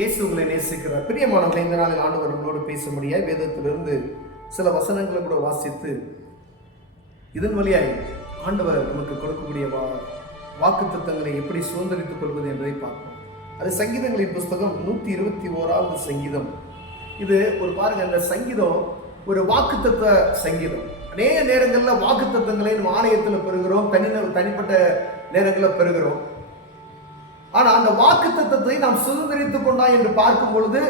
இயேசு உங்களை நேசிக்கிறார். பிரியமானவர்களே, இந்த நாளில் ஆண்டவர் நம்மளோடு பேச முடியாது. வேதத்திலிருந்து சில வசனங்களை கூட வாசித்து இதன் வழியாய் ஆண்டவர் நமக்கு கொடுக்கக்கூடிய வாக்கு தத்தங்களை எப்படி சுதந்திரித்துக் கொள்வது என்பதை பார்ப்போம். அது சங்கீதங்களின் புஸ்தகம் 121வது சங்கீதம். இது ஒரு பாருங்க, அந்த சங்கீதம் ஒரு வாக்கு தத்துவ சங்கீதம். அநேக நேரங்களில் வாக்கு தத்தங்களை நம்ம ஆலயத்தில் பெறுகிறோம், தனிப்பட்ட நேரங்களில் பெறுகிறோம். ஆனா அந்த வாக்கு தத்தத்தை நாம் சுதந்திரித்துக் கொண்டா என்று பார்க்கும் பொழுது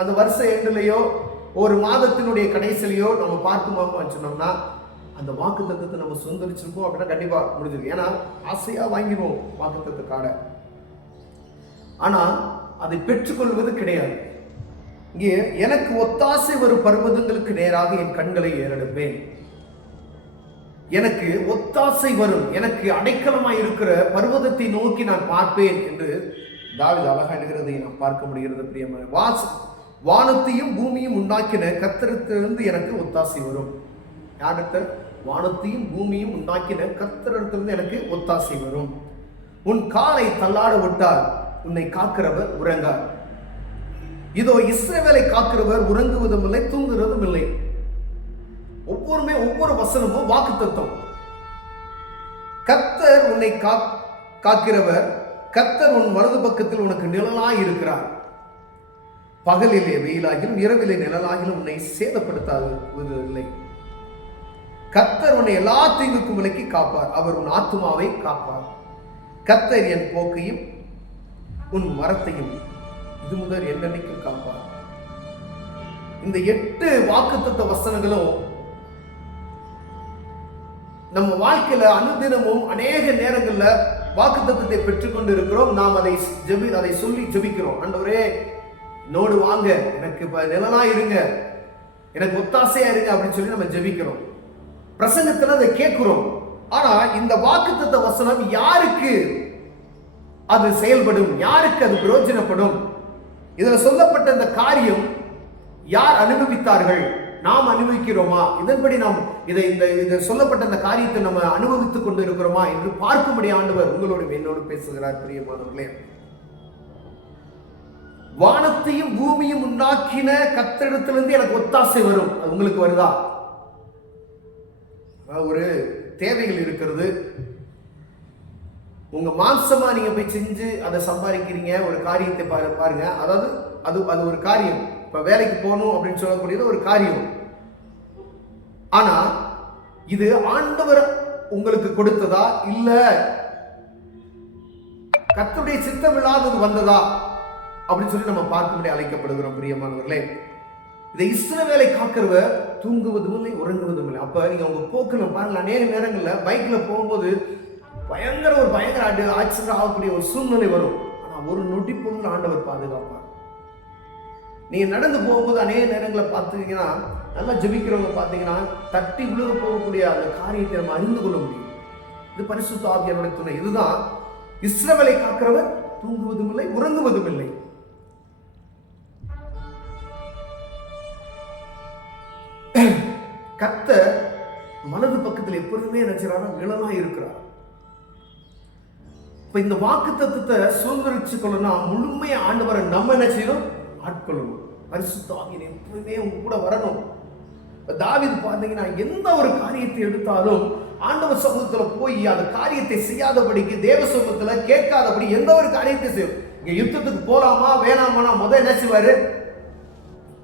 அந்த வருஷ எண்டிலையோ ஒரு மாதத்தினுடைய கடைசிலையோ நம்ம பார்க்குமா சொன்னோம்னா அந்த வாக்கு தத்தத்தை நம்ம சுதந்திரிச்சிருக்கோம் அப்படின்னா கண்டிப்பா முடிஞ்சிருக்கு. ஏன்னா ஆசையா வாங்கிடுவோம் வாக்கு தத்த காடை, ஆனா அதை பெற்றுக்கொள்வது கிடையாது. இங்கே எனக்கு ஒத்தாசை வரும் பர்வதங்களுக்கு நேராக என் கண்களை ஏறெடுப்பேன். எனக்கு ஒத்தாசை வரும், எனக்கு அடைக்கலமாய் இருக்கிற பர்வதத்தை நோக்கி நான் பார்ப்பேன் என்று தாவீது அழகா எழுகிறதை நாம் பார்க்க முடிகிறது. பிரியமான வானத்தையும் பூமியும் உண்டாக்கின கர்த்தரிடத்திலிருந்து எனக்கு ஒத்தாசை வரும். யார்கிட்ட? வானத்தையும் பூமியும் உண்டாக்கின கர்த்தரிடத்திலிருந்து எனக்கு ஒத்தாசை வரும். உன் காலை தள்ளாட விட்டால் உன்னை காக்கிறவர் உறங்கார். இதோ இஸ்ரவேலை காக்கிறவர் உறங்குவதும் இல்லை, தூங்குவதும் இல்லை. ஒவ்வொரு வசனமும் வாக்கு தத்துவம். கர்த்தர் உன்னை காக்கிறவர், கர்த்தர் உன் வலது பக்கத்தில் உனக்கு நிழலாய் இருக்கிறார். பகலிலே வெயிலாகிலும் இரவிலே நிழலாகிலும் உன்னை சேதப்படுத்தாததில்லை. கர்த்தர் உன்னை எல்லா தீங்குக்கும் விலக்கி காப்பார். அவர் உன் ஆத்துமாவை காப்பார். கர்த்தர் என் போக்கையும் உன் மரத்தையும் இது முதல் என்னைக்கும் காப்பார். இந்த 8 வாக்குத்தத்த வசனங்களும் நம்ம வாழ்க்கையில அனுதினமும் அநேக நேரங்கள்ல வாக்குத்தத்தத்தை பெற்றுக்கொண்டு இருக்கிறோம். நாம் அதை சொல்லி ஜெபிக்கிறோம். ஆண்டவரே என்னோடு வாங்க, எனக்கு நிழலா இருங்க, எனக்கு ஒத்தாசையா இருங்க அப்படின்னு சொல்லி நம்ம ஜெபிக்கிறோம். பிரசங்கத்துல அதை கேட்கிறோம். ஆனா இந்த வாக்குத்தத்த வசனம் யாருக்கு அது செயல்படும், யாருக்கு அது பிரயோஜனப்படும்? இதுல சொல்லப்பட்ட இந்த காரியம் யார் அனுபவித்தார்கள்? நாம் அனுபவிக்கிறோமா? இதன்படி நாம் இதை சொல்லப்பட்ட இந்த காரியத்தை நம்ம அனுபவித்துக் கொண்டு இருக்கிறோமா என்று பார்க்கும்படி ஆண்டவர் உங்களோடு என்னோடு பேசுகிறார். பிரியமானவர்களே, வானத்தையும் பூமியும் உண்டாக்கின கர்த்தரிடத்திலிருந்து எனக்கு ஒத்தாசை வரும். அது உங்களுக்கு வருதா? ஒரு தேவைகள் இருக்கிறது, உங்க மாம்சமா நீங்க போய் செஞ்சு அதை சம்பாதிக்கிறீங்க. ஒரு காரியத்தை பாருங்க, அதாவது அது ஒரு காரியம். இப்ப வேலைக்கு போகணும் அப்படின்னு சொல்லக்கூடியது ஒரு காரியம். ஆனா இது ஆண்டவர் உங்களுக்கு கொடுத்ததா, இல்ல கர்த்தருடைய சித்தம் இல்லாதது வந்ததா அப்படின்னு சொல்லி நம்ம பார்க்கும்படி அழைக்கப்படுகிறோம். பிரியமானவர்களே, இதை இஸ்ரவேலை காக்கிறவர் தூங்குவதும் இல்லை, உறங்குவதும் இல்லை. அப்ப நீங்க உங்க போக்குல பாருங்க, அநேக நேரங்கள்ல பைக்ல போகும்போது பயங்கர ஆக்சிடென்ட் ஆகக்கூடிய ஒரு சூழ்நிலை வரும். ஆனா ஒரு நொடி பொருள் ஆண்டவர் பாதுகாப்பார். நீங்க நடந்து போகும்போது அநேக நேரங்களை பார்த்தீங்கன்னா, நல்லா ஜெபிக்கிறவங்க பார்த்தீங்கன்னா தட்டி விழுக போகக்கூடிய அந்த காரியத்தை நம்ம அறிந்து கொள்ள முடியும். இது பரிசுத்த ஆவியானவருடைய துணை. இதுதான் இஸ்ரவேலை காக்கிறவர் தூங்குவதும் இல்லை, உறங்குவதும் இல்லை. கர்த்தர் மனது பக்கத்தில் எப்பொழுதுமே நினைச்சாரா நிழலா இருக்கிறார். இப்ப இந்த வாக்கு தத்துவத்தை சுதந்திரிச்சு கொள்ளணும், முழுமையா ஆண்டவரை நம்ம என்ன செய்யணும்? ஆட்கொள்ளணும். பரிசுத்த ஆவியை எப்பவுமே உங்க கூட வரணும். தாவீது பார்த்தீங்கன்னா எந்த ஒரு காரியத்தை எடுத்தாலும் ஆண்டவர் சமூகத்துல போய் அந்த காரியத்தை செய்யாதபடிக்கு, தேவ சமூகத்துல கேட்காதபடி எந்த ஒரு காரியத்தை செய்யும். இங்க யுத்தத்துக்கு போலாமா வேணாமானா முதல் என்ன செய்வாரு?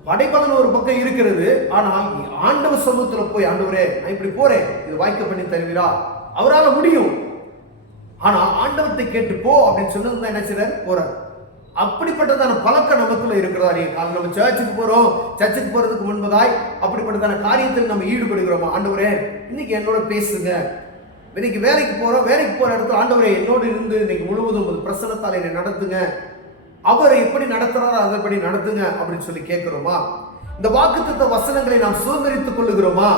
படைபலன் ஒரு பக்கம் இருக்கிறது, ஆனால் ஆண்டவர் சமூகத்துல போய், ஆண்டவரே நான் இப்படி போறேன், இது வாய்க்க பண்ணி தருவீரா? அவரால் முடியும். ஆனா ஆண்டவத்தை கேட்டு போ அப்படின்னு சொன்னது என்ன செய்றார்? போறார். அப்படிப்பட்டதான பழக்கம் நமக்குள்ள இருக்கிறதா? நம்ம சர்ச்சுக்கு போறோம், சர்ச்சுக்கு போறதுக்கு முன்பதாய் அப்படிப்பட்டதான காரியத்தில் நம்ம ஈடுபடுகிறோமா? ஆண்டவரே இன்னைக்கு என்னோட பேசுங்க. இன்னைக்கு வேலைக்கு போறோம், வேலைக்கு போற இடத்துல ஆண்டவரே என்னோடு இருந்து இன்னைக்கு முழுவதும் பிரசன்னத்தால் என்னை நடத்துங்க, அவர் எப்படி நடத்துறாரோ அதன்படி நடத்துங்க அப்படின்னு சொல்லி கேட்கிறோமா? இந்த வாக்குத்தத்த வசனங்களை நாம் சுதந்திரித்துக் கொள்ளுகிறோமா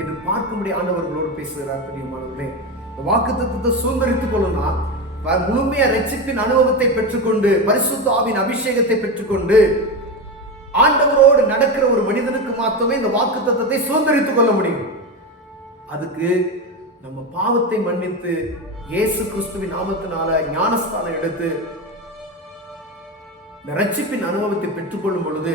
என்று பார்க்கும்படி ஆண்டவர்களோடு பேசுகிறார். பிரியமானவர்களே, இந்த வாக்குத்தத்தத்தை சுதந்திரித்துக் கொள்ளுனா முழுமையா ரட்சிப்பின் அனுபவத்தை பெற்றுக்கொண்டு, பரிசுத்த ஆவியின் அபிஷேகத்தை பெற்றுக்கொண்டு ஆண்டவரோடு நடக்கிற ஒரு மனிதனுக்கு மாத்திரமே இந்த வாக்குத்தத்தத்தை சுதந்திரித்துக் கொள்ள முடியும். அதுக்கு நம்ம பாவத்தை மன்னித்து இயேசு கிறிஸ்துவின் நாமத்தினால ஞானஸ்தானம் எடுத்து இந்த ரட்சிப்பின் அனுபவத்தை பெற்றுக்கொள்ளும் பொழுது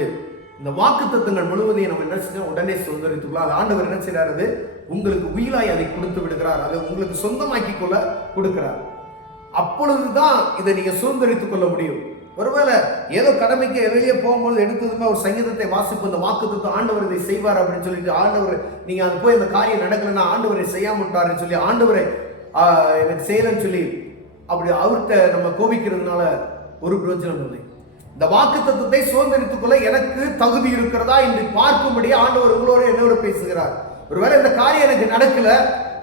இந்த வாக்குத்தத்தங்கள் முழுவதையும் நம்ம என்ன செஞ்சோம், உடனே சுதந்திரித்துக்கலாம். அது ஆண்டவர் என்ன செய்யறாரு, உங்களுக்கு உயிராய் அதை கொடுத்து விடுகிறார், அதை உங்களுக்கு சொந்தமாக்கி கொள்ள கொடுக்கிறார். அப்பொழுதுதான் இதை நீங்க சுதந்திரித்துக் கொள்ள முடியும். ஒருவேளை ஏதோ கடமைக்கு வெளியே போகும்போது எடுத்ததுமே ஒரு சங்கீதத்தை வாசிப்பு, இந்த வாக்குத்தத்தம் ஆண்டவர் இதை செய்வார் அப்படின்னு சொல்லிட்டு ஆண்டவர், நீங்க அது போய் இந்த காரியம் நடக்கலன்னா ஆண்டவரை செய்யாம விட்டாருன்னு சொல்லி ஆண்டவரை எனக்கு செய்யலன்னு சொல்லி அப்படி அவர்கிட்ட நம்ம கோபிக்கிறதுனால ஒரு பிரயோஜனம் இல்லை. இந்த வாக்குத்தத்தத்தை சுதந்திரித்துக் கொள்ள எனக்கு தகுதி இருக்கிறதா என்று பார்க்கும்படி ஆண்டவர் உங்களோட என்னோட பேசுகிறார். ஒருவேளை இந்த காரியம் எனக்கு நடக்கல,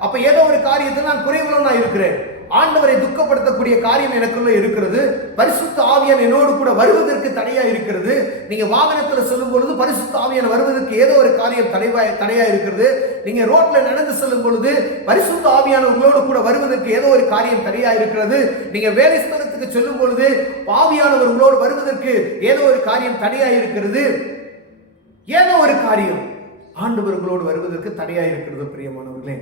அப்ப ஏதோ ஒரு காரியத்தில் நான் குறைவுள்ளவனா இருக்கிறேன், ஆண்டவரை துக்கப்படுத்தக்கூடிய காரியம் எனக்குள்ள இருக்கிறது, பரிசுத்த ஆவியான் என்னோடு கூட வருவதற்கு தடையா இருக்கிறது. நீங்க வாகனத்துல செல்லும் பொழுது பரிசுத்த ஆவியான் வருவதற்கு ஏதோ ஒரு காரியம் தடையா இருக்கிறது. நீங்க ரோட்ல நடந்து செல்லும் பொழுது பரிசுத்த ஆவியான உங்களோடு கூட வருவதற்கு ஏதோ ஒரு காரியம் தடையா இருக்கிறது. நீங்க வேலை ஸ்தலத்துக்கு செல்லும் பொழுது ஆவியானவர் உங்களோடு வருவதற்கு ஏதோ ஒரு காரியம் தடையா இருக்கிறது. ஏதோ ஒரு காரியம் ஆண்டவர் உங்களோடு வருவதற்கு தடையா இருக்கிறது. பிரியமானவர்களே,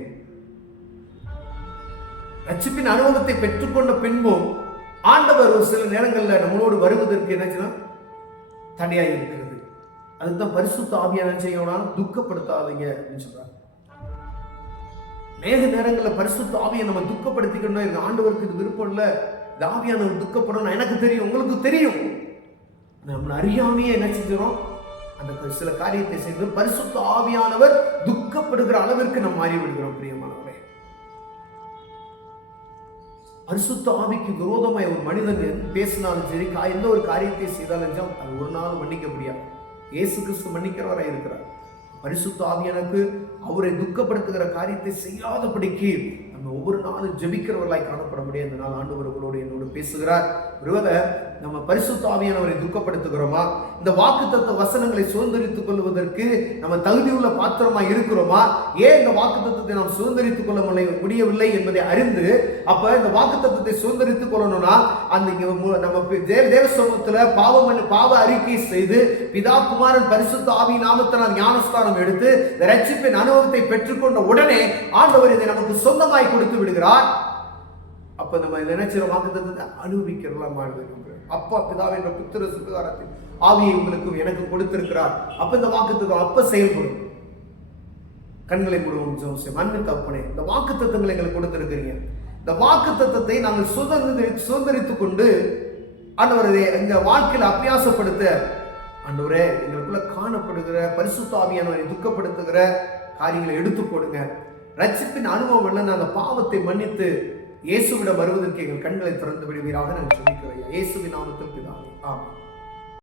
ரட்சிப்பின் அனுபவத்தை பெற்றுக்கொண்ட பின்பும் ஆண்டவர் ஒரு சில நேரங்களில் நம்மளோடு வருவதற்கு என்ன தடையாக இருக்கிறது. அதுதான் பரிசுத்த ஆவியான செய்யணும், துக்கப்படுத்தாதீங்க அப்படின்னு சொல்றாங்க. நேர நேரங்களில் பரிசுத்த ஆவியை நம்ம துக்கப்படுத்திக்கணும். ஆண்டவருக்கு இது விருப்பம் இல்லை, இந்த ஆவியானவர் துக்கப்படணும். எனக்கு தெரியும், உங்களுக்கு தெரியும், நம்மளை அறியாமையே என்ன செஞ்சிடும், அந்த சில காரியத்தை செய்து பரிசுத்த ஆவியானவர் துக்கப்படுகிற அளவிற்கு நம்ம மாறி விடுகிறோம். பிரியமானவர்களே, பரிசுத்த ஆவிக்கு விரோதமாய் ஒரு மனிதன் பேசினாலும் சரி, எந்த ஒரு காரியத்தை செய்தாலும் அது ஒரு நாள் மன்னிக்க முடியாது. இயேசு கிறிஸ்து மன்னிக்கிறவராய் இருக்கிறார். பரிசுத்த ஆவியானுக்கு அவரை துக்கப்படுத்துகிற காரியத்தை செய்யாதபடிக்கு நம்ம ஒவ்வொரு நாளும் ஜெபிக்கிறவர்களாய் காணப்பட முடியாது. இந்த நாள் ஆண்டவர்களோடு என்னோடு பேசுகிறார். ஒருவேளை நம்ம பரிசுத்த ஆவியானவரை துக்கப்படுத்துகிறோமா, இந்த வாக்குத்தத்த வசனங்களை சுதந்திரித்துக் கொள்வதற்கு நம்ம தகுதியுள்ள பாத்திரமா இருக்கிறோமா, ஏன் இந்த வாக்குத்தத்தை நாம் சுதந்திரித்துக் கொள்ள முடியவில்லை என்பதை அறிந்து, அப்ப இந்த வாக்குத்தத்தை சுதந்திரித்துக் கொள்ளணும்னா அந்த நம்ம தேவ சமூகத்துல பாவ அறிக்கை செய்து பிதா குமாரன் பரிசுத்த ஆவி நாமத்தினால் ஞானஸ்தானம் எடுத்து இந்த ரட்சிப்பின் அனுபவத்தை பெற்றுக்கொண்ட உடனே ஆண்டவர் இதை நமக்கு சொந்தமாய் கொடுத்து விடுகிறார். அப்ப நம்ம நினைச்சிற வாக்குத்தத்தத்தை அனுபவிக்கிறலாம். அப்பா பிதாவை என்ற புத்திர சுகாரத்தில் ஆவியை உங்களுக்கும் எனக்கு கொடுத்திருக்கிறார். அப்ப இந்த வாக்குத்தத்தம் அப்ப செயல்படும். கண்களை மூடுவோம். அன்பு தகப்பனே, இந்த வாக்குத்தத்தங்களை எங்களுக்கு கொடுத்திருக்கிறீங்க. இந்த வாக்குத்தத்தத்தை நாங்கள் சுதந்திரித்துக் கொண்டு ஆண்டவரே இந்த வாழ்க்கையில அபியாசப்படுத்த ஆண்டவரே எங்களுக்குள்ள காணப்படுகிற பரிசுத்த ஆவியானவரை துக்கப்படுத்துகிற காரியங்களை எடுத்து போடுங்க. ரட்சிப்பின் அனுபவம் இல்லைன்னா அந்த பாவத்தை மன்னித்து இயேசுவிடம் வருவதற்கு எங்கள் கண்களை திறந்து விடுவீராக நான் சொல்லிக்கிறேன். இயேசுவின் நாமத்தில் பிதாவே, ஆமென்.